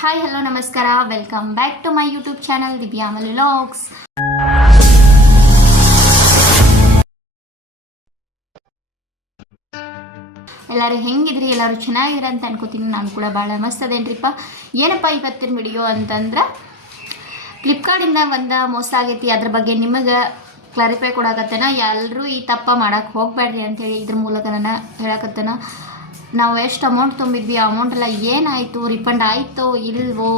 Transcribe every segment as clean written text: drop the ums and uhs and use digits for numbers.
Hi hello ನಮಸ್ಕಾರ, welcome back to my YouTube channel Divya Amal vlogs. ಎಲ್ಲರೂ ಹೆಂಗಿದ್ರಿ? ಎಲ್ಲರೂ ಚೆನ್ನಾಗಿರ ಅಂತ ಅನ್ಕೋತೀನಿ. ನಾನು ಕೂಡ ಭಾಳ ಮಸ್ತ್ ಅದೇನ್ರಿಪ್ಪ. ಏನಪ್ಪ ಇವತ್ತಿನ ವಿಡಿಯೋ ಅಂತಂದ್ರೆ, ಫ್ಲಿಪ್ಕಾರ್ಟಿಂದ ಒಂದು ಮೋಸ ಆಗೈತಿ, ಅದ್ರ ಬಗ್ಗೆ ನಿಮಗೆ ಕ್ಲಾರಿಫೈ ಕೊಡಕತ್ತೇನ. ಎಲ್ಲರೂ ಈ ತಪ್ಪ ಮಾಡೋಕ್ಕೆ ಹೋಗಬೇಡ್ರಿ ಅಂತೇಳಿ ಇದ್ರ ಮೂಲಕ ನಾನು ಹೇಳಕತ್ತೇನ. ನಾವು ಎಷ್ಟು ಅಮೌಂಟ್ ತುಂಬಿದ್ವಿ, ಆ ಅಮೌಂಟೆಲ್ಲ ಏನಾಯಿತು, ರಿಫಂಡ್ ಆಯಿತೋ ಇಲ್ವೋ,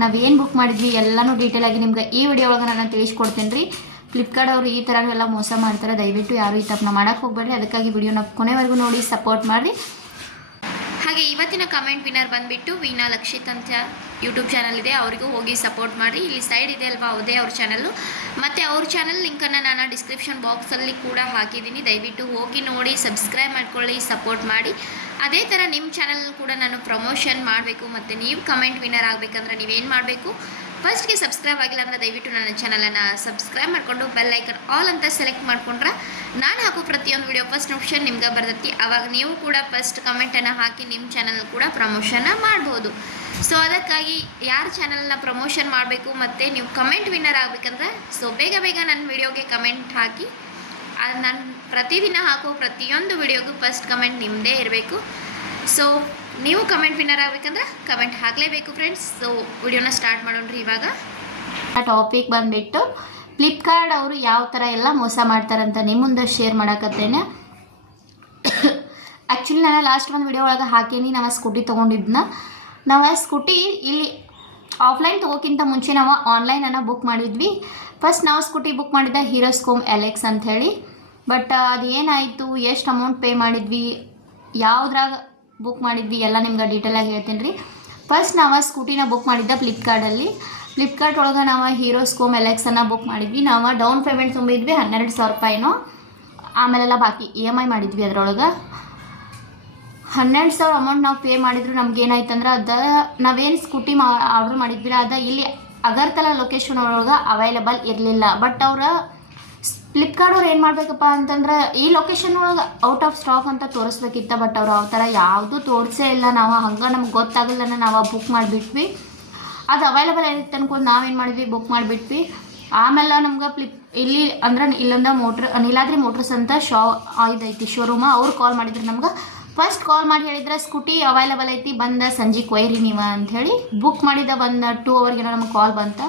ನಾವೇನು ಬುಕ್ ಮಾಡಿದ್ವಿ ಎಲ್ಲನೂ ಡೀಟೇಲಾಗಿ ನಿಮ್ಗೆ ಈ ವಿಡಿಯೋ ಒಳಗೆ ನಾನು ತಿಳಿಸ್ಕೊಡ್ತೀನಿ ರೀ. ಫ್ಲಿಪ್ಕಾರ್ಟ್ ಅವರು ಈ ಥರನೂ ಎಲ್ಲ ಮೋಸ ಮಾಡ್ತಾರೆ. ದಯವಿಟ್ಟು ಯಾರು ಈ ತಪ್ಪನ್ನ ಮಾಡೋಕ್ಕೆ ಹೋಗಬೇಡ್ರಿ. ಅದಕ್ಕಾಗಿ ವಿಡಿಯೋನ ಕೊನೆವರೆಗೂ ನೋಡಿ ಸಪೋರ್ಟ್ ಮಾಡಿ. ಹಾಗೆ ಇವತ್ತಿನ ಕಮೆಂಟ್ ವಿನ್ನರ್ ಬಂದುಬಿಟ್ಟು ವೀಣಾ ಲಕ್ಷಿತ್ ಅಂತ ಯೂಟ್ಯೂಬ್ ಚಾನಲ್ ಇದೆ, ಅವರಿಗೂ ಹೋಗಿ ಸಪೋರ್ಟ್ ಮಾಡಿ. ಇಲ್ಲಿ ಸೈಡ್ ಇದೆ ಅಲ್ವಾ, ಅದೇ ಅವ್ರ ಚಾನಲ್ಲು. ಮತ್ತು ಅವ್ರ ಚಾನಲ್ ಲಿಂಕನ್ನು ನಾನು ಡಿಸ್ಕ್ರಿಪ್ಷನ್ ಬಾಕ್ಸಲ್ಲಿ ಕೂಡ ಹಾಕಿದ್ದೀನಿ. ದಯವಿಟ್ಟು ಹೋಗಿ ನೋಡಿ, ಸಬ್ಸ್ಕ್ರೈಬ್ ಮಾಡ್ಕೊಳ್ಳಿ, ಸಪೋರ್ಟ್ ಮಾಡಿ. ಅದೇ ಥರ ನಿಮ್ಮ ಚಾನಲ್ ಕೂಡ ನಾನು ಪ್ರಮೋಷನ್ ಮಾಡಬೇಕು ಮತ್ತು ನೀವು ಕಮೆಂಟ್ ವಿನ್ನರ್ ಆಗಬೇಕಂದ್ರೆ ನೀವೇನು ಮಾಡಬೇಕು, ಫಸ್ಟ್ಗೆ ಸಬ್ಸ್ಕ್ರೈಬ್ ಆಗಿಲ್ಲ ಅಂದರೆ ದಯವಿಟ್ಟು ನನ್ನ ಚಾನಲನ್ನು ಸಬ್ಸ್ಕ್ರೈಬ್ ಮಾಡಿಕೊಂಡು ಬೆಲ್ ಐಕನ್ ಆಲ್ ಅಂತ ಸೆಲೆಕ್ಟ್ ಮಾಡ್ಕೊಂಡ್ರೆ ನಾನು ಹಾಕೋ ಪ್ರತಿಯೊಂದು ವಿಡಿಯೋ ಫಸ್ಟ್ ಆಪ್ಷನ್ ನಿಮ್ಗೆ ಬರ್ತೈತಿ. ಆವಾಗ ನೀವು ಕೂಡ ಫಸ್ಟ್ ಕಮೆಂಟನ್ನು ಹಾಕಿ ನಿಮ್ಮ ಚಾನಲ್ ಕೂಡ ಪ್ರಮೋಷನ್ನ ಮಾಡ್ಬೋದು. ಸೊ ಅದಕ್ಕಾಗಿ ಯಾರ ಚಾನಲ್ನ ಪ್ರಮೋಷನ್ ಮಾಡಬೇಕು ಮತ್ತು ನೀವು ಕಮೆಂಟ್ ವಿನ್ನರ್ ಆಗಬೇಕಂದ್ರೆ ಬೇಗ ಬೇಗ ನನ್ನ ವಿಡಿಯೋಗೆ ಕಮೆಂಟ್ ಹಾಕಿ. ನಾನು ಪ್ರತಿದಿನ ಹಾಕೋ ಪ್ರತಿಯೊಂದು ವಿಡಿಯೋಗೂ ಫಸ್ಟ್ ಕಮೆಂಟ್ ನಿಮ್ಮದೇ ಇರಬೇಕು. ಸೊ ನೀವು ಕಮೆಂಟ್ ವಿನ್ನರ್ ಆಗಬೇಕಂದ್ರೆ ಕಮೆಂಟ್ ಹಾಕಲೇಬೇಕು ಫ್ರೆಂಡ್ಸ್. ಸೊ ವಿಡಿಯೋನ ಸ್ಟಾರ್ಟ್ ಮಾಡೋಣ್ರಿ. ಇವಾಗ ಟಾಪಿಕ್ ಬಂದುಬಿಟ್ಟು ಫ್ಲಿಪ್ಕಾರ್ಟ್ ಅವರು ಯಾವ ಥರ ಎಲ್ಲ ಮೋಸ ಮಾಡ್ತಾರಂತ ನಿಮ್ಮ ಮುಂದೆ ಶೇರ್ ಮಾಡಕತ್ತೇನೆ. ಆ್ಯಕ್ಚುಲಿ ನಾನು ಲಾಸ್ಟ್ ಒಂದು ವಿಡಿಯೋ ಒಳಗೆ ಹಾಕೀನಿ. ನಾವು ಸ್ಕೂಟಿ ತೊಗೊಂಡಿದ್ದನ್ನ, ನಾವು ಸ್ಕೂಟಿ ಇಲ್ಲಿ ಆಫ್ಲೈನ್ ತೊಗೋಕ್ಕಿಂತ ಮುಂಚೆ ನಾವು ಆನ್ಲೈನನ್ನು ಬುಕ್ ಮಾಡಿದ್ವಿ. ಫಸ್ಟ್ ನಾವು ಸ್ಕೂಟಿ ಬುಕ್ ಮಾಡಿದ್ದೆ ಹೀರೋಸ್ಕೋಮ್ ಎಲೆಕ್ಸ್ ಅಂಥೇಳಿ. ಬಟ್ ಅದು ಏನಾಯಿತು, ಎಷ್ಟು ಅಮೌಂಟ್ ಪೇ ಮಾಡಿದ್ವಿ, ಯಾವುದ್ರಾಗ ಬುಕ್ ಮಾಡಿದ್ವಿ ಎಲ್ಲ ನಿಮ್ಗೆ ಡೀಟೇಲಾಗಿ ಹೇಳ್ತೀನಿ ರೀ. ಫಸ್ಟ್ ನಾವು ಸ್ಕೂಟಿನ ಬುಕ್ ಮಾಡಿದ್ದೆ ಫ್ಲಿಪ್ಕಾರ್ಟ್ ಒಳಗೆ ನಾವು ಹೀರೋಸ್ಕೋಮ್ ಎಲೆಕ್ಸನ್ನು ಬುಕ್ ಮಾಡಿದ್ವಿ. ನಾವು ಡೌನ್ ಪೇಮೆಂಟ್ ತುಂಬಿದ್ವಿ 12,000 ರೂಪಾಯಿನೋ, ಆಮೇಲೆಲ್ಲ ಬಾಕಿ EMI ಮಾಡಿದ್ವಿ. ಅದರೊಳಗೆ 12,000 ಅಮೌಂಟ್ ನಾವು ಪೇ ಮಾಡಿದ್ರು. ನಮ್ಗೇನಾಯ್ತು ಅಂದ್ರೆ, ಅದು ನಾವೇನು ಸ್ಕೂಟಿ ಆರ್ಡ್ರ್ ಮಾಡಿದ್ವಿ ಅದು ಇಲ್ಲಿ ಅಗರ್ತಲಾ ಲೊಕೇಶನ್ ಒಳಗೆ ಅವೈಲೇಬಲ್ ಇರಲಿಲ್ಲ. ಬಟ್ ಫ್ಲಿಪ್ಕಾರ್ಟ್ ಅವ್ರು ಏನು ಮಾಡಬೇಕಪ್ಪ ಅಂತಂದ್ರೆ, ಈ ಲೊಕೇಶನ್ ಒಳಗೆ ಔಟ್ ಆಫ್ ಸ್ಟಾಕ್ ಅಂತ ತೋರಿಸ್ಬೇಕಿತ್ತು. ಬಟ್ ಅವ್ರು ಆ ಥರ ಯಾವುದೂ ತೋರಿಸೇ ಇಲ್ಲ. ನಾವು ಹಂಗೆ ನಮ್ಗೆ ಗೊತ್ತಾಗಲ್ಲ, ನಾವು ಬುಕ್ ಮಾಡಿಬಿಟ್ವಿ. ಅದು ಅವೈಲೇಬಲ್ ಆಗಿತ್ತು ಅನ್ಕೊಂಡು ನಾವೇನು ಮಾಡಿದ್ವಿ, ಬುಕ್ ಮಾಡಿಬಿಟ್ವಿ. ಆಮೇಲೆ ನಮ್ಗೆ ಇಲ್ಲಿ ಅಂದ್ರೆ ಇಲ್ಲೊಂದು ನೀಲಾದ್ರಿ ಮೋಟ್ರಸ್ ಅಂತ ಇದೈತಿ ಶೋರೂಮ. ಅವ್ರು ಕಾಲ್ ಮಾಡಿದ್ರು ನಮ್ಗೆ. ಫಸ್ಟ್ ಕಾಲ್ ಮಾಡಿ ಹೇಳಿದ್ರೆ ಸ್ಕೂಟಿ ಅವೈಲೇಬಲ್ ಐತಿ, ಬಂದ ಸಂಜೆಗೆ ಒಯ್ಯಿರಿ ನೀವು ಅಂಥೇಳಿ. ಬುಕ್ ಮಾಡಿದ ಒಂದು 2 ಅವರ್ಗೆ ನಮ್ಗೆ ಕಾಲ್ ಬಂತು,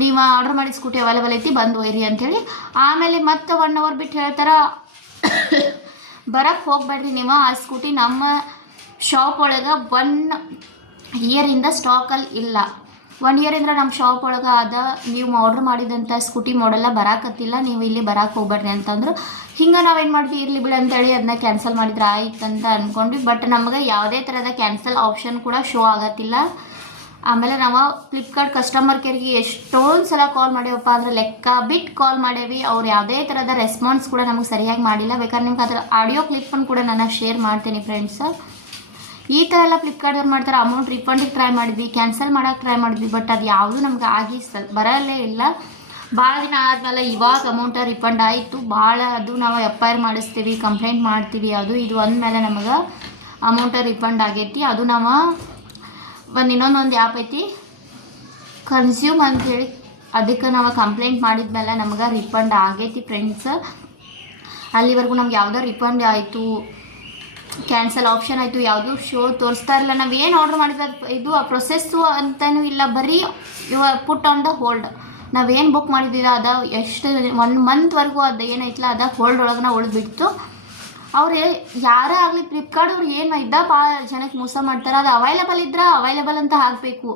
ನೀವು ಆರ್ಡ್ರ್ ಮಾಡಿದ ಸ್ಕೂಟಿ ಅವೈಲೇಬಲ್ ಐತಿ, ಬಂದು ಒಯ್ಯಿರಿ ಅಂಥೇಳಿ. ಆಮೇಲೆ ಮತ್ತೆ 1 ಅವರ್ ಬಿಟ್ಟು ಹೇಳ್ತಾರೆ, ಬರೋಕ್ಕೆ ಹೋಗಬೇಡ್ರಿ ನೀವು, ಆ ಸ್ಕೂಟಿ ನಮ್ಮ ಶಾಪ್ ಒಳಗೆ 1 ಇಯರಿಂದ ಸ್ಟಾಕಲ್ಲಿ ಇಲ್ಲ. 1 ಇಯರಿಂದ ನಮ್ಮ ಶಾಪ್ ಒಳಗೆ ಅದ, ನೀವು ಆರ್ಡ್ರ್ ಮಾಡಿದಂಥ ಸ್ಕೂಟಿ ಮಾಡೆಲ್ಲ ಬರಾಕತ್ತಿಲ್ಲ, ನೀವು ಇಲ್ಲಿ ಬರೋಕ್ಕೆ ಹೋಗ್ಬೇಡ್ರಿ ಅಂತಂದರು. ಹಿಂಗೆ ನಾವೇನು ಮಾಡಿದ್ವಿ, ಇರಲಿ ಬಿಡು ಅಂತೇಳಿ ಅದನ್ನ ಕ್ಯಾನ್ಸಲ್ ಮಾಡಿದ್ರೆ ಆಯ್ತು ಅಂತ ಅಂದ್ಕೊಂಡ್ವಿ. ಬಟ್ ನಮಗೆ ಯಾವುದೇ ಥರದ ಕ್ಯಾನ್ಸಲ್ ಆಪ್ಷನ್ ಕೂಡ ಶೋ ಆಗತ್ತಿಲ್ಲ. ಆಮೇಲೆ ನಾವು ಫ್ಲಿಪ್ಕಾರ್ಟ್ ಕಸ್ಟಮರ್ ಕೇರ್ಗೆ ಎಷ್ಟೊಂದು ಸಲ ಕಾಲ್ ಮಾಡ್ಯವಪ್ಪ ಅಂದರೆ ಲೆಕ್ಕ ಬಿಟ್ಟು ಕಾಲ್ ಮಾಡೇವಿ. ಅವ್ರು ಯಾವುದೇ ಥರದ ರೆಸ್ಪಾನ್ಸ್ ಕೂಡ ನಮಗೆ ಸರಿಯಾಗಿ ಮಾಡಿಲ್ಲ. ಬೇಕಾದ್ರೆ ನಿಮ್ಗೆ ಅದರ ಆಡಿಯೋ ಕ್ಲಿಪ್ಪನ್ನು ಕೂಡ ನಾನು ಶೇರ್ ಮಾಡ್ತೀನಿ ಫ್ರೆಂಡ್ಸ್. ಈ ಥರ ಎಲ್ಲ ಫ್ಲಿಪ್ಕಾರ್ಟವ್ರು ಮಾಡ್ತಾರೆ. ಅಮೌಂಟ್ ರಿಫಂಡಿಗೆ ಟ್ರೈ ಮಾಡಿದ್ವಿ, ಕ್ಯಾನ್ಸಲ್ ಮಾಡೋಕ್ಕೆ ಟ್ರೈ ಮಾಡಿದ್ವಿ, ಬಟ್ ಅದು ಯಾವುದೂ ನಮ್ಗೆ ಬರಲೇ ಇಲ್ಲ. ಭಾಳ ದಿನ ಆದಮೇಲೆ ಇವಾಗ ಅಮೌಂಟ ರಿಫಂಡ್ ಆಯಿತು. ಭಾಳ ಅದು ನಾವು FIR ಮಾಡಿಸ್ತೀವಿ, ಕಂಪ್ಲೇಂಟ್ ಮಾಡ್ತೀವಿ, ಅದು ಇದು ಅಂದಮೇಲೆ ನಮಗೆ ಅಮೌಂಟ ರಿಫಂಡ್ ಆಗೈತಿ. ಅದು ನಾವು ಇನ್ನೊಂದು ಆ್ಯಪ್ ಐತಿ ಕನ್ಸ್ಯೂಮ್ ಅಂಥೇಳಿ, ಅದಕ್ಕೆ ನಾವು ಕಂಪ್ಲೇಂಟ್ ಮಾಡಿದ್ಮೇಲೆ ನಮಗೆ ರಿಫಂಡ್ ಆಗೈತಿ ಫ್ರೆಂಡ್ಸ್. ಅಲ್ಲಿವರೆಗೂ ನಮ್ಗೆ ಯಾವುದೋ ರಿಫಂಡ್ ಆಯಿತು, ಕ್ಯಾನ್ಸಲ್ ಆಪ್ಷನ್ ಆಯಿತು, ಯಾವುದೂ ಶೋ ತೋರಿಸ್ತಾ ಇರಲಿಲ್ಲ. ನಾವು ಏನು ಆರ್ಡ್ರ್ ಮಾಡಿದ್ರೆ ಇದು ಆ ಪ್ರೊಸೆಸ್ಸು ಅಂತಲೂ ಇಲ್ಲ, ಬರೀ ಪುಟ್ ಆನ್ ದ ಹೋಲ್ಡ್. ನಾವೇನು ಬುಕ್ ಮಾಡಿದ್ದೀರ ಅದು ಎಷ್ಟು 1 ಮಂತ್ವರೆಗೂ ಅದು ಏನೈತಲ್ಲ ಅದು ಹೋಲ್ಡ್ ಒಳಗೆ ನಾವು ಉಳಿದ್ಬಿಡ್ತು. ಅವ್ರು ಯಾರೇ ಆಗಲಿ ಫ್ಲಿಪ್ಕಾರ್ಟ್ ಅವ್ರು ಏನು ಭಾಳ ಜನಕ್ಕೆ ಮೋಸ ಮಾಡ್ತಾರೆ. ಅದು ಅವೈಲೇಬಲ್ ಇದ್ರೆ ಅವೈಲೇಬಲ್ ಅಂತ ಹಾಕಬೇಕು.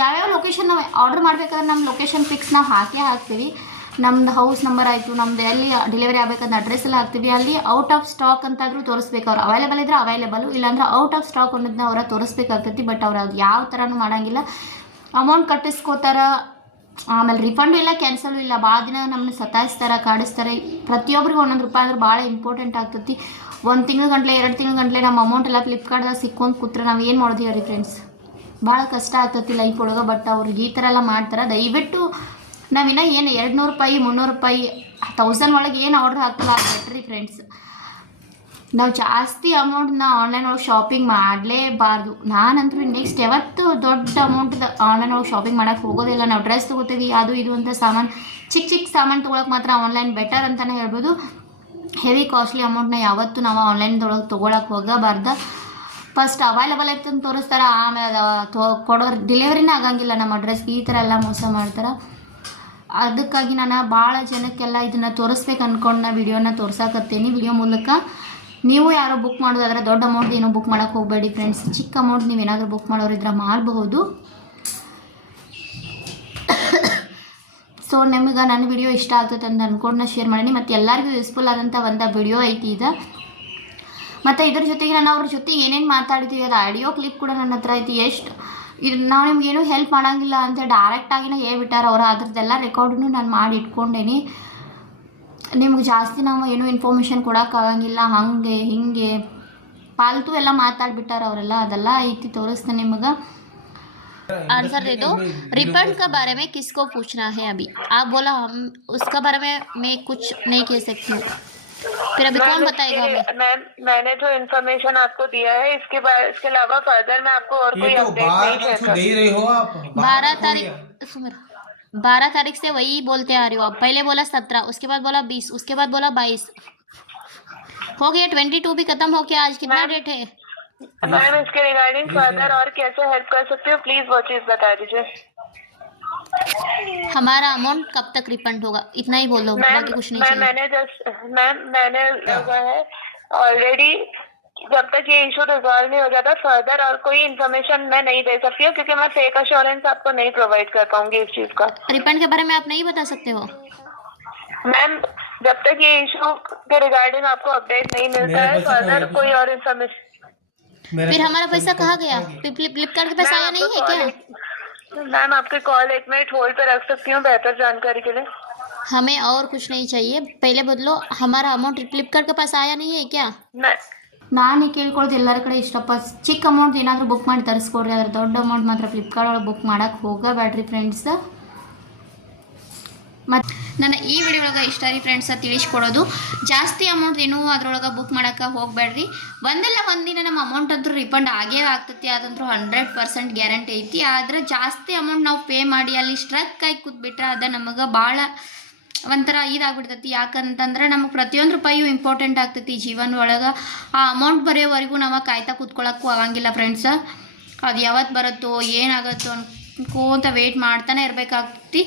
ಯಾವ್ಯಾವ ಲೊಕೇಶನ್ ನಾವು ಆರ್ಡ್ರ್ ಮಾಡ್ಬೇಕಾದ್ರೆ ನಮ್ಮ ಲೊಕೇಶನ್ ಫಿಕ್ಸ್ ನಾವು ಹಾಕ್ತೀವಿ. ನಮ್ಮದು ಹೌಸ್ ನಂಬರ್ ಆಯಿತು, ನಮ್ಮದು ಎಲ್ಲಿ ಡೆಲಿವರಿ ಆಗಬೇಕಂತ ಅಡ್ರೆಸ್ ಎಲ್ಲ ಹಾಕ್ತೀವಿ. ಅಲ್ಲಿ ಔಟ್ ಆಫ್ ಸ್ಟಾಕ್ ಅಂತಾದರೂ ತೋರಿಸ್ಬೇಕು. ಅವ್ರು ಅವೈಲೇಬಲ್ ಇದ್ದರೆ ಅವೈಲೇಬಲು, ಇಲ್ಲಾಂದ್ರೆ ಔಟ್ ಆಫ್ ಸ್ಟಾಕ್ ಅನ್ನೋದನ್ನ ಅವರ ತೋರಿಸ್ಬೇಕಾಗ್ತೈತಿ. ಬಟ್ ಅವ್ರು ಅದು ಯಾವ ಥರನೂ ಮಾಡೋಂಗಿಲ್ಲ. ಅಮೌಂಟ್ ಕಟ್ಟಿಸ್ಕೋತಾರೆ, ಆಮೇಲೆ ರಿಫಂಡು ಇಲ್ಲ, ಕ್ಯಾನ್ಸಲು ಇಲ್ಲ. ಭಾಳ ದಿನ ನಮ್ಮನ್ನ ಸತಾಯಿಸ್ತಾರೆ, ಕಾಡಿಸ್ತಾರೆ. ಪ್ರತಿಯೊಬ್ಬರಿಗೂ 1 ರೂಪಾಯಿ ಅಂದ್ರೆ ಭಾಳ ಇಂಪಾರ್ಟೆಂಟ್ ಆಗ್ತೈತಿ. 1 ತಿಂಗಳು ಗಂಟಲೆ 2 ತಿಂಗಳು ಗಂಟಲೆ ನಮ್ಮ ಅಮೌಂಟ್ ಎಲ್ಲ ಫ್ಲಿಪ್ಕಾರ್ಟ್ದಾಗ ಸಿಕ್ಕೊಂಡು ಕೂತ್ರೆ ನಾವು ಏನು ಮಾಡೋದು ಹೇಳಿ ಫ್ರೆಂಡ್ಸ್. ಭಾಳ ಕಷ್ಟ ಆಗ್ತೈತಿ ಲೈಫ್ ಒಳಗೆ. ಬಟ್ ಅವ್ರು ಈ ಥರ ಎಲ್ಲ ಮಾಡ್ತಾರೆ. ದಯವಿಟ್ಟು ನಾವಿನ್ನ ಏನು 200 ರೂಪಾಯಿ 300 ರೂಪಾಯಿ 1000 ಒಳಗೆ ಏನು ಆರ್ಡ್ರ್ ಹಾಕ್ತಲ್ಲ ಅದು ಬೆಟ್ರಿ ಫ್ರೆಂಡ್ಸ್. ನಾವು ಜಾಸ್ತಿ ಅಮೌಂಟ್ನ ಆನ್ಲೈನ್ ಒಳಗೆ ಶಾಪಿಂಗ್ ಮಾಡಲೇಬಾರ್ದು. ನಾನಂತೂ ನೆಕ್ಸ್ಟ್ ಯಾವತ್ತು ದೊಡ್ಡ ಅಮೌಂಟ್ದು ಆನ್ಲೈನ್ ಒಳಗೆ ಶಾಪಿಂಗ್ ಮಾಡೋಕ್ಕೆ ಹೋಗೋದಿಲ್ಲ. ನಾವು ಡ್ರೆಸ್ ತೊಗೋತೀವಿ ಅದು ಇದು ಅಂತ ಸಾಮಾನು, ಚಿಕ್ಕ ಚಿಕ್ಕ ಸಾಮಾನು ತೊಗೊಳಕ್ಕೆ ಮಾತ್ರ ಆನ್ಲೈನ್ ಬೆಟರ್ ಅಂತಲೇ ಹೇಳ್ಬೋದು. ಹೆವಿ ಕಾಸ್ಟ್ಲಿ ಅಮೌಂಟ್ನ ಯಾವತ್ತೂ ನಾವು ಆನ್ಲೈನ್ದೊಳಗೆ ತೊಗೊಳಕ್ಕೆ ಹೋಗಬಾರ್ದು. ಫಸ್ಟ್ ಅವೈಲಬಲ್ ಐತೆ ಅಂತ ತೋರಿಸ್ತಾರೆ, ಆಮೇಲೆ ಅದು ಕೊಡೋರು ಡೆಲಿವರಿನೇ ಆಗಂಗಿಲ್ಲ ನಮ್ಮ ಅಡ್ರೆಸ್ಗೆ. ಈ ಥರ ಎಲ್ಲ ಮೋಸ ಮಾಡ್ತಾರೆ. ಅದಕ್ಕಾಗಿ ನಾನು ಭಾಳ ಜನಕ್ಕೆಲ್ಲ ಇದನ್ನು ತೋರಿಸ್ಬೇಕು ಅಂದ್ಕೊಂಡು ನಾನು ವಿಡಿಯೋನ ತೋರ್ಸಕತ್ತೀನಿ. ವಿಡಿಯೋ ಮೂಲಕ ನೀವು ಯಾರೋ ಬುಕ್ ಮಾಡೋದಾದ್ರೆ ದೊಡ್ಡ ಅಮೌಂಟ್ ಏನೋ ಬುಕ್ ಮಾಡೋಕ್ಕೆ ಹೋಗಬೇಡಿ ಫ್ರೆಂಡ್ಸ್. ಚಿಕ್ಕ ಅಮೌಂಟ್ ನೀವೇನಾದರೂ ಬುಕ್ ಮಾಡೋರಿದ್ರೆ ಮಾಡಬಹುದು. ಸೊ ನಿಮಗೆ ನನ್ನ ವಿಡಿಯೋ ಇಷ್ಟ ಆಗ್ತದೆ ಅಂತ ಅಂದ್ಕೊಂಡು ನಾನು ಶೇರ್ ಮಾಡೀನಿ. ಮತ್ತು ಎಲ್ಲರಿಗೂ ಯೂಸ್ಫುಲ್ ಆದಂಥ ಒಂದು ವಿಡಿಯೋ ಐತಿ ಇದು. ಮತ್ತು ಇದ್ರ ಜೊತೆಗೆ ನಾನು ಅವ್ರ ಜೊತೆಗೆ ಏನೇನು ಮಾತಾಡ್ತೀವಿ ಅದು ಆಡಿಯೋ ಕ್ಲಿಪ್ ಕೂಡ ನನ್ನ ಹತ್ರ ಐತಿ. ಎಷ್ಟು ಇದು ನಾವು ನಿಮ್ಗೇನು ಹೆಲ್ಪ್ ಮಾಡೋಂಗಿಲ್ಲ ಅಂತ ಡೈರೆಕ್ಟಾಗಿನೇ ಹೇಳ್ಬಿಟ್ಟಾರೆ ಅವರು. ಅದ್ರದ್ದೆಲ್ಲ ರೆಕಾರ್ಡನ್ನು ನಾನು ಮಾಡಿ ಇಟ್ಕೊಂಡೇನಿ. ನಿಮ್ಗೆ ಜಾಸ್ತಿ ನಾವು ಏನೂ ಇನ್ಫಾರ್ಮೇಷನ್ ಕೊಡೋಕ್ಕಾಗಂಗಿಲ್ಲ, ಹಾಗೆ ಹಿಂಗೆ ಪಾಲ್ತು ಎಲ್ಲ ಮಾತಾಡ್ಬಿಟ್ಟಾರೆ ಅವರೆಲ್ಲ. ಅದೆಲ್ಲ ಐತಿ, ತೋರಿಸ್ತೇನೆ ನಿಮಗೆ. आंसर दे दो। रिफंड के बारे में किसको पूछना है अभी? आप बोला हम उसका बारे में मैं कुछ नहीं कह सकती हूँ। फिर अभी कौन बताएगा हमें? मैम मैंने जो इन्फॉर्मेशन आपको दिया है इसके अलावा फर्दर मैं आपको और कोई अपडेट नहीं शेयर कर रही हो। आप 12 तारीख से वही बोलते आ रही हो आप। पहले बोला 17, उसके बाद बोला 20, उसके बाद बोला 22, हो गया 22 भी खत्म हो गया। आज कितना डेट है? मैम इसके रिगार्डिंग फर्दर और कैसे हेल्प कर सकते हो प्लीज वो चीज बता दीजिए। हमारा अमाउंट कब तक रिफंड होगा इतना ही बोलो, बाकी कुछ नहीं चाहिए। मैंने लगा है ऑलरेडी, जब तक ये इशू रिजॉल्व नहीं हो जाता फर्दर और कोई इन्फॉर्मेशन मैं नहीं दे सकती हूँ, क्योंकि मैं फेक अश्योरेंस आपको नहीं प्रोवाइड कर पाऊंगी इस चीज का। रिफंड के बारे में आप नहीं बता सकते हो मैम, जब तक ये इशू के रिगार्डिंग आपको अपडेट नहीं मिलता है फर्दर कोई और इन्फॉर्मेशन। फिर हमारा पैसा कहाँ गया? फ्लिपकार्ट के पैसा आया नहीं है क्या? मैम आपके कॉल 1 मिनट होल्ड पे रख सकती हूँ बेहतर जानकारी के लिए। हमें और कुछ नहीं चाहिए, पहले बदलो। हमारा अमाउंट फ्लिपकार्ट के पास आया नहीं है क्या? ನಾನು ಕೇಳ್ಕೊಳ್ಳೋದು ಎಲ್ಲರ ಕಡೆ ಇಷ್ಟಪ್ಪ, ಚಿಕ್ಕ ಅಮೌಂಟ್ ಏನಾದರೂ ಬುಕ್ ಮಾಡಿ ತರಿಸ್ಕೊಡ್ರಿ. ಅದ್ರ ದೊಡ್ಡ ಅಮೌಂಟ್ ಮಾತ್ರ ಫ್ಲಿಪ್ಕಾರ್ಟ್ ಒಳಗೆ ಬುಕ್ ಮಾಡೋಕ್ಕೆ ಹೋಗಬೇಡ್ರಿ ಫ್ರೆಂಡ್ಸ್. ಮತ್ತು ನನ್ನ ಈ ವಿಡಿಯೋ ಒಳಗೆ ಇಷ್ಟ ರೀ ಫ್ರೆಂಡ್ಸ ತಿಳಿಸ್ಕೊಡೋದು. ಜಾಸ್ತಿ ಅಮೌಂಟ್ ಏನೂ ಅದ್ರೊಳಗೆ ಬುಕ್ ಮಾಡೋಕ್ಕೆ ಹೋಗಬೇಡ್ರಿ. ಒಂದಲ್ಲ ಒಂದಿನ ನಮ್ಮ ಅಮೌಂಟ್ ಅಂತೂ ರಿಫಂಡ್ ಆಗೇ ಆಗ್ತೈತಿ, ಅದಂತೂ 100% ಗ್ಯಾರಂಟಿ ಐತಿ. ಆದರೆ ಜಾಸ್ತಿ ಅಮೌಂಟ್ ನಾವು ಪೇ ಮಾಡಿ ಅಲ್ಲಿ ಸ್ಟ್ರಕ್ ಆಗಿ ಕೂತ್ಬಿಟ್ರೆ ಅದು ನಮಗೆ ಭಾಳ ಒಂಥರ ಇದಾಗ್ಬಿಡ್ತೈತಿ. ಯಾಕಂತಂದ್ರೆ ನಮಗೆ ಪ್ರತಿಯೊಂದು ರೂಪಾಯಿಯೂ ಇಂಪಾರ್ಟೆಂಟ್ ಆಗ್ತೈತಿ ಜೀವನ ಒಳಗೆ. ಆ ಅಮೌಂಟ್ ಬರೆಯೋವರೆಗೂ ನಾವು ಕಾಯ್ತಾ ಕೂತ್ಕೊಳ್ಳೋಕ್ಕೂ ಆಗಂಗಿಲ್ಲ ಫ್ರೆಂಡ್ಸ. ಅದು ಯಾವತ್ತು ಬರುತ್ತೋ ಏನಾಗುತ್ತೋ ಅನ್ಕೋತ ವೆಯ್ಟ್ ಮಾಡ್ತಾನೆ ಇರಬೇಕಾಗ್ತೈತಿ.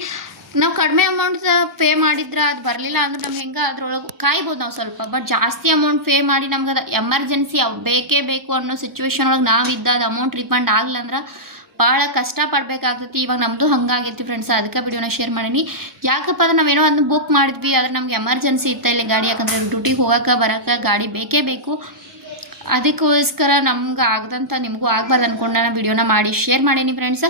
ನಾವು ಕಡಿಮೆ ಅಮೌಂಟ್ ಪೇ ಮಾಡಿದ್ರೆ ಅದು ಬರಲಿಲ್ಲ ಅಂದ್ರೆ ನಮ್ಗೆ ಹೆಂಗೆ ಅದ್ರೊಳಗೆ ಕಾಯ್ಬೋದು ನಾವು ಸ್ವಲ್ಪ. ಬಟ್ ಜಾಸ್ತಿ ಅಮೌಂಟ್ ಪೇ ಮಾಡಿ ನಮ್ಗೆ ಅದು ಎಮರ್ಜೆನ್ಸಿ ಬೇಕೇ ಬೇಕು ಅನ್ನೋ ಸಿಚುವೇಶನ್ ಒಳಗೆ ನಾವಿದ್ದ ಅದು ಅಮೌಂಟ್ ರಿಫಂಡ್ ಆಗಲಂದ್ರೆ ಭಾಳ ಕಷ್ಟಪಡಬೇಕಾಗ್ತೈತಿ. ಇವಾಗ ನಮ್ಮದು ಹಂಗಾಗೈತಿ ಫ್ರೆಂಡ್ಸ್. ಅದಕ್ಕೆ ವಿಡಿಯೋನ ಶೇರ್ ಮಾಡೀನಿ. ಯಾಕಪ್ಪ ಅಂದ್ರೆ ನಾವೇನೋ ಒಂದು ಬುಕ್ ಮಾಡಿದ್ವಿ, ಆದರೆ ನಮ್ಗೆ ಎಮರ್ಜೆನ್ಸಿ ಇತ್ತ ಇಲ್ಲಿ ಗಾಡಿ, ಯಾಕಂದರೆ ಡ್ಯೂಟಿಗೆ ಹೋಗೋಕೆ ಬರೋಕ್ಕೆ ಗಾಡಿ ಬೇಕೇ ಬೇಕು. ಅದಕ್ಕೋಸ್ಕರ ನಮ್ಗೆ ಆಗದಂತ ನಿಮಗೂ ಆಗಬಾರ್ದು ಅಂದ್ಕೊಂಡು ನಾನು ವಿಡಿಯೋನ ಮಾಡಿ ಶೇರ್ ಮಾಡೀನಿ ಫ್ರೆಂಡ್ಸ್.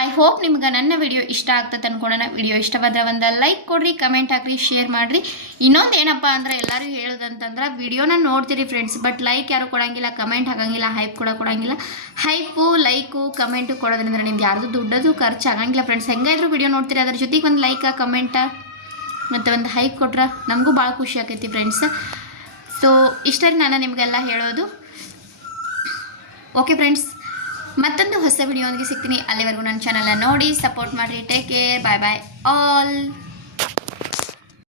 ಐ ಹೋಪ್ ನಿಮ್ಗೆ ನನ್ನ ವಿಡಿಯೋ ಇಷ್ಟ ಆಗ್ತದೆ ಅಂದ್ಕೊಂಡ. ವಿಡಿಯೋ ಇಷ್ಟವಾದರೆ ಒಂದು ಲೈಕ್ ಕೊಡಿರಿ, ಕಮೆಂಟ್ ಹಾಕಿರಿ, ಶೇರ್ ಮಾಡಿರಿ. ಇನ್ನೊಂದು ಏನಪ್ಪ ಅಂದ್ರೆ ಎಲ್ಲರೂ ಹೇಳೋದಂತಂದ್ರೆ ವಿಡಿಯೋನ ನೋಡ್ತೀರಿ ಫ್ರೆಂಡ್ಸ್, ಬಟ್ ಲೈಕ್ ಯಾರು ಕೊಡೋಂಗಿಲ್ಲ, ಕಮೆಂಟ್ ಹಾಕೋಂಗಿಲ್ಲ, ಹೈಪ್ ಕೂಡ ಕೊಡೋಂಗಿಲ್ಲ. ಹೈಪು ಲೈಕು ಕಮೆಂಟು ಕೊಡೋದ್ರಿಂದ ನಿಮ್ಗೆ ಯಾರ್ದು ದುಡ್ಡದು ಖರ್ಚು ಆಗಂಗಿಲ್ಲ ಫ್ರೆಂಡ್ಸ್. ಹೆಂಗಾದ್ರೂ ವಿಡಿಯೋ ನೋಡ್ತೀರಿ, ಅದ್ರ ಜೊತೆಗೆ ಒಂದು ಲೈಕ, ಕಮೆಂಟ ಮತ್ತು ಒಂದು ಹೈಪ್ ಕೊಟ್ರೆ ನಮಗೂ ಭಾಳ ಖುಷಿ ಆಕೈತಿ ಫ್ರೆಂಡ್ಸ್. ಸೊ ಇಷ್ಟ ನಾನು ನಿಮಗೆಲ್ಲ ಹೇಳೋದು. ಓಕೆ ಫ್ರೆಂಡ್ಸ್, ಮತ್ತೊಂದು ಹೊಸ ವಿಡಿಯೋಗೆ ಸಿಗ್ತೀನಿ. ಅಲ್ಲಿವರೆಗೂ ನನ್ನ ಚಾನಲ್ನ ನೋಡಿ ಸಪೋರ್ಟ್ ಮಾಡಿರಿ. ಟೇಕ್ ಕೇರ್, ಬಾಯ್ ಬಾಯ್ ಆಲ್.